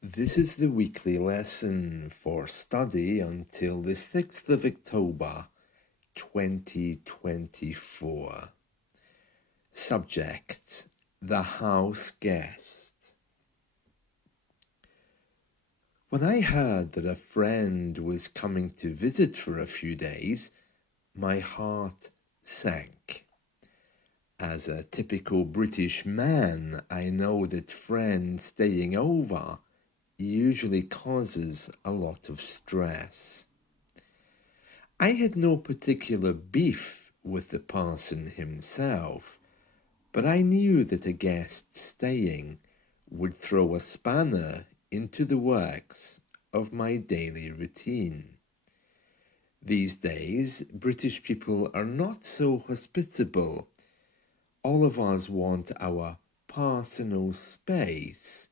This is the weekly lesson for study until the 6th of October 2024. Subject: The House Guest. When I heard that a friend was coming to visit for a few days, my heart sank. As a typical British man, I know that friends staying over usually causes a lot of stress. I had no particular beef with the parson himself, but I knew that a guest staying would throw a spanner into the works of my daily routine. These days, British people are not so hospitable. All of us want our personal space,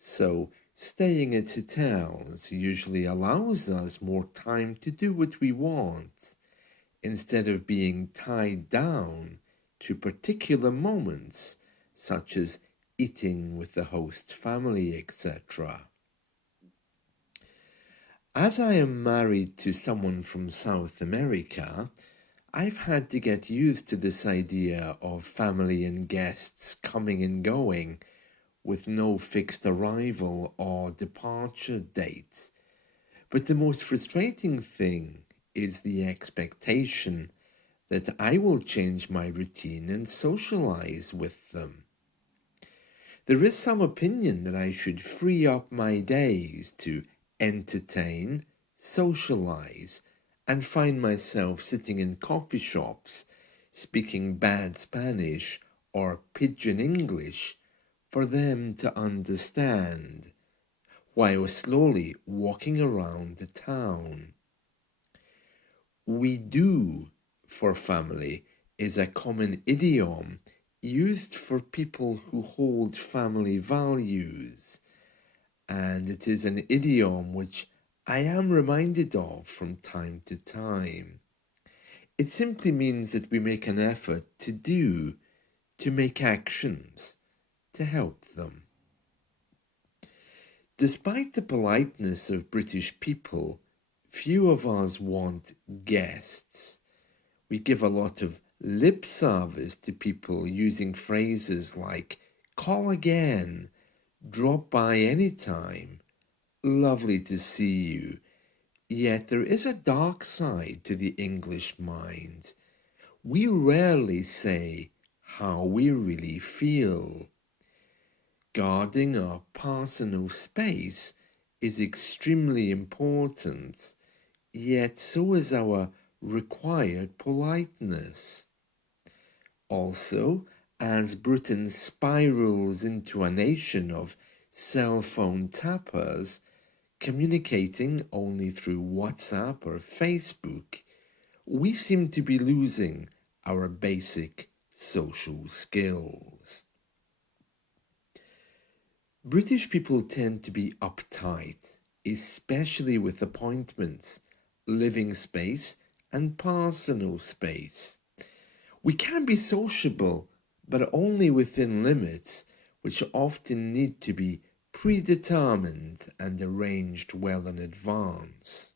so staying at hotels usually allows us more time to do what we want, instead of being tied down to particular moments, such as eating with the host family, etc. As I am married to someone from South America, I've had to get used to this idea of family and guests coming and going with no fixed arrival or departure dates. But the most frustrating thing is the expectation that I will change my routine and socialize with them. There is some opinion that I should free up my days to entertain, socialize, and find myself sitting in coffee shops, speaking bad Spanish or pidgin English for them to understand, while slowly walking around the town. We do for family is a common idiom used for people who hold family values, and it is an idiom which I am reminded of from time to time. It simply means that we make an effort to make actions, to help them. Despite the politeness of British people, few of us want guests. We give a lot of lip service to people using phrases like call again, drop by anytime, lovely to see you. Yet there is a dark side to the English mind. We rarely say how we really feel. Guarding our personal space is extremely important, yet so is our required politeness. Also, as Britain spirals into a nation of cell phone tappers, communicating only through WhatsApp or Facebook, we seem to be losing our basic social skills. British people tend to be uptight, especially with appointments, living space, and personal space. We can be sociable, but only within limits, which often need to be predetermined and arranged well in advance.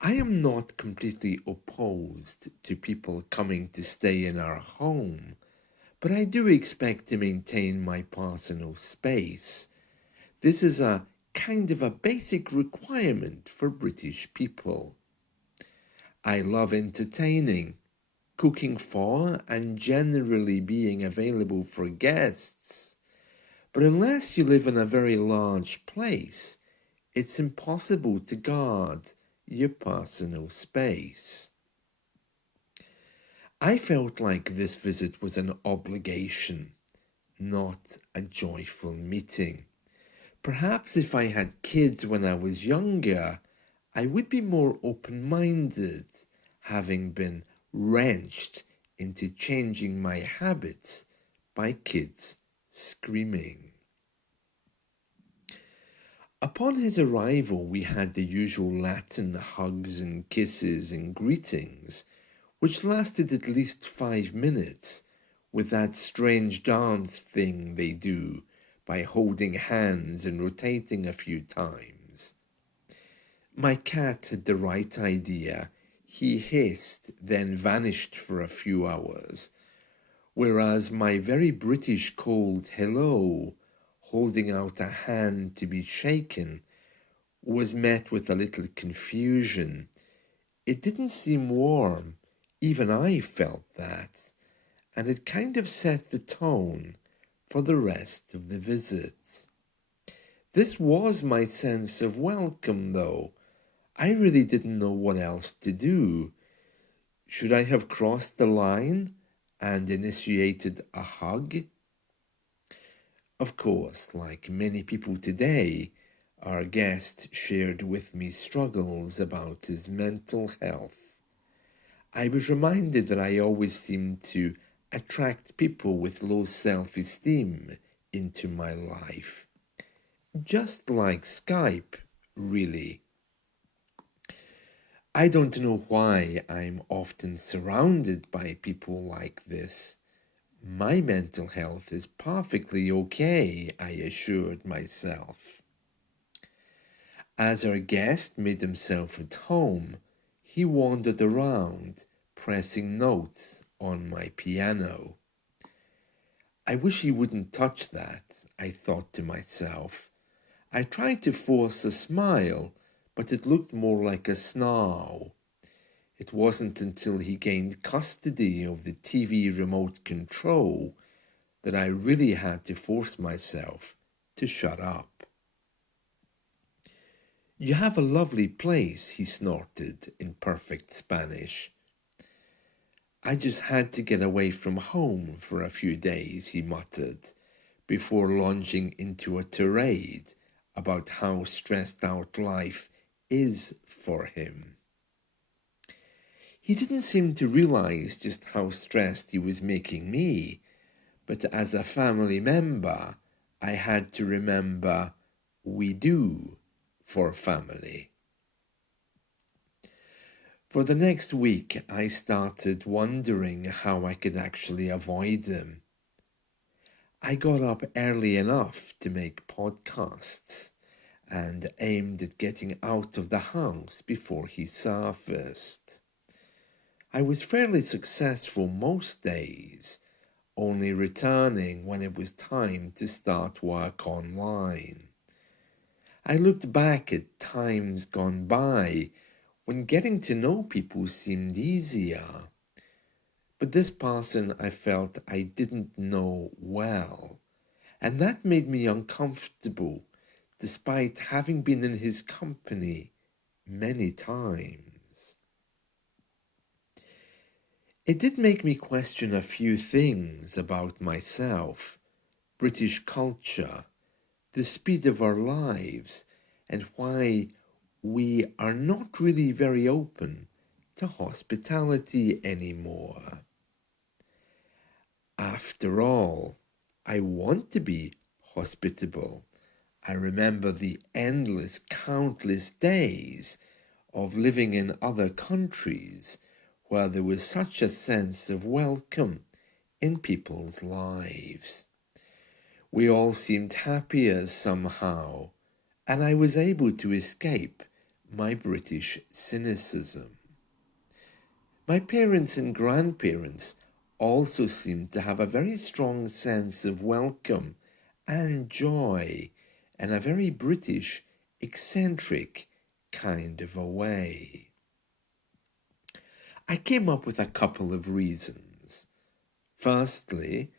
I am not completely opposed to people coming to stay in our home, but I do expect to maintain my personal space. This is a kind of a basic requirement for British people. I love entertaining, cooking for, and generally being available for guests. But unless you live in a very large place, it's impossible to guard your personal space. I felt like this visit was an obligation, not a joyful meeting. Perhaps if I had kids when I was younger, I would be more open-minded, having been wrenched into changing my habits by kids screaming. Upon his arrival, we had the usual Latin hugs and kisses and greetings, which lasted at least 5 minutes, with that strange dance thing they do, by holding hands and rotating a few times. My cat had the right idea. He hissed, then vanished for a few hours, whereas my very British cold hello, holding out a hand to be shaken, was met with a little confusion. It didn't seem warm. Even I felt that, and it kind of set the tone for the rest of the visits. This was my sense of welcome, though. I really didn't know what else to do. Should I have crossed the line and initiated a hug? Of course, like many people today, our guest shared with me struggles about his mental health. I was reminded that I always seemed to attract people with low self-esteem into my life. Just like Skype, really. I don't know why I'm often surrounded by people like this. My mental health is perfectly okay, I assured myself. As our guest made himself at home, he wandered around, pressing notes on my piano. I wish he wouldn't touch that, I thought to myself. I tried to force a smile, but it looked more like a snarl. It wasn't until he gained custody of the TV remote control that I really had to force myself to shut up. "You have a lovely place," he snorted in perfect Spanish. "I just had to get away from home for a few days," he muttered, before launching into a tirade about how stressed out life is for him. He didn't seem to realize just how stressed he was making me, but as a family member, I had to remember we do for family. For the next week, I started wondering how I could actually avoid him. I got up early enough to make podcasts and aimed at getting out of the house before he surfaced. I was fairly successful most days, only returning when it was time to start work online. I looked back at times gone by when getting to know people seemed easier. But this person I felt I didn't know well, and that made me uncomfortable, despite having been in his company many times. It did make me question a few things about myself, British culture, the speed of our lives, and why we are not really very open to hospitality anymore. After all, I want to be hospitable. I remember the endless, countless days of living in other countries where there was such a sense of welcome in people's lives. We all seemed happier somehow, and I was able to escape my British cynicism. My parents and grandparents also seemed to have a very strong sense of welcome and joy in a very British, eccentric kind of a way. I came up with a couple of reasons. Firstly,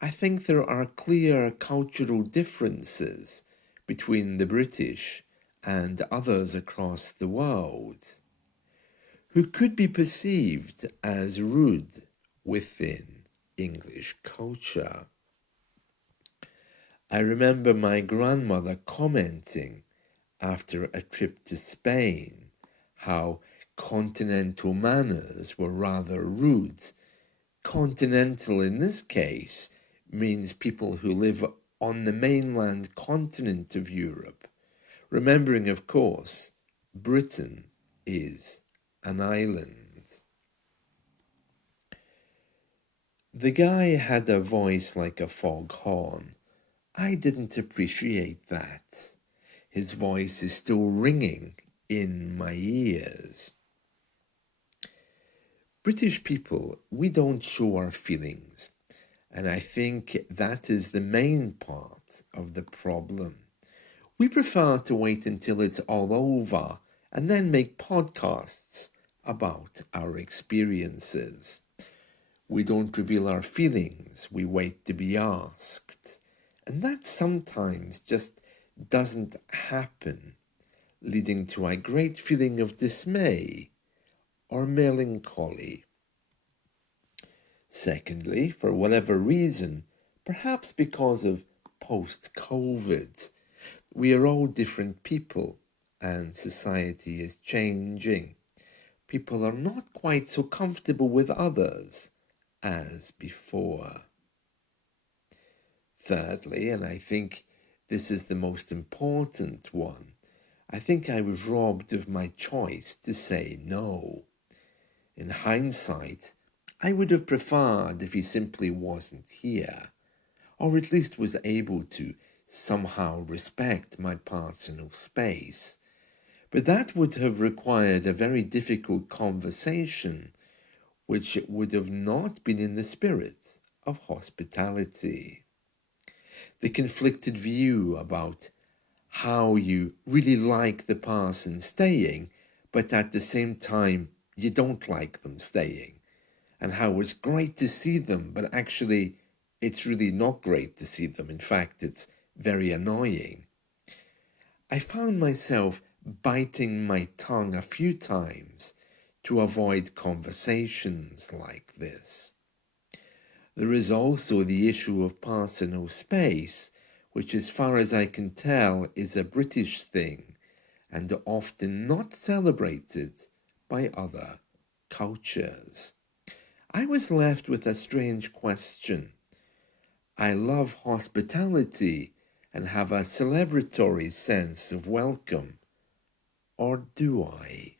I think there are clear cultural differences between the British and others across the world, who could be perceived as rude within English culture. I remember my grandmother commenting after a trip to Spain how continental manners were rather rude. Continental in this case means people who live on the mainland continent of Europe, remembering, of course, Britain is an island. The guy had a voice like a foghorn, I didn't appreciate that. His voice is still ringing in my ears. British people, we don't show our feelings. And I think that is the main part of the problem. We prefer to wait until it's all over and then make podcasts about our experiences. We don't reveal our feelings, we wait to be asked. And that sometimes just doesn't happen, leading to a great feeling of dismay or melancholy. Secondly, for whatever reason, perhaps because of post-COVID, we are all different people and society is changing. People are not quite so comfortable with others as before. Thirdly, and I think this is the most important one, I think I was robbed of my choice to say no. In hindsight, I would have preferred if he simply wasn't here, or at least was able to somehow respect my personal space. But that would have required a very difficult conversation, which would have not been in the spirit of hospitality. The conflicted view about how you really like the person staying, but at the same time you don't like them staying, and how it's great to see them, but actually it's really not great to see them. In fact, it's very annoying. I found myself biting my tongue a few times to avoid conversations like this. There is also the issue of personal space, which as far as I can tell is a British thing and often not celebrated by other cultures. I was left with a strange question. I love hospitality and have a celebratory sense of welcome. Or do I?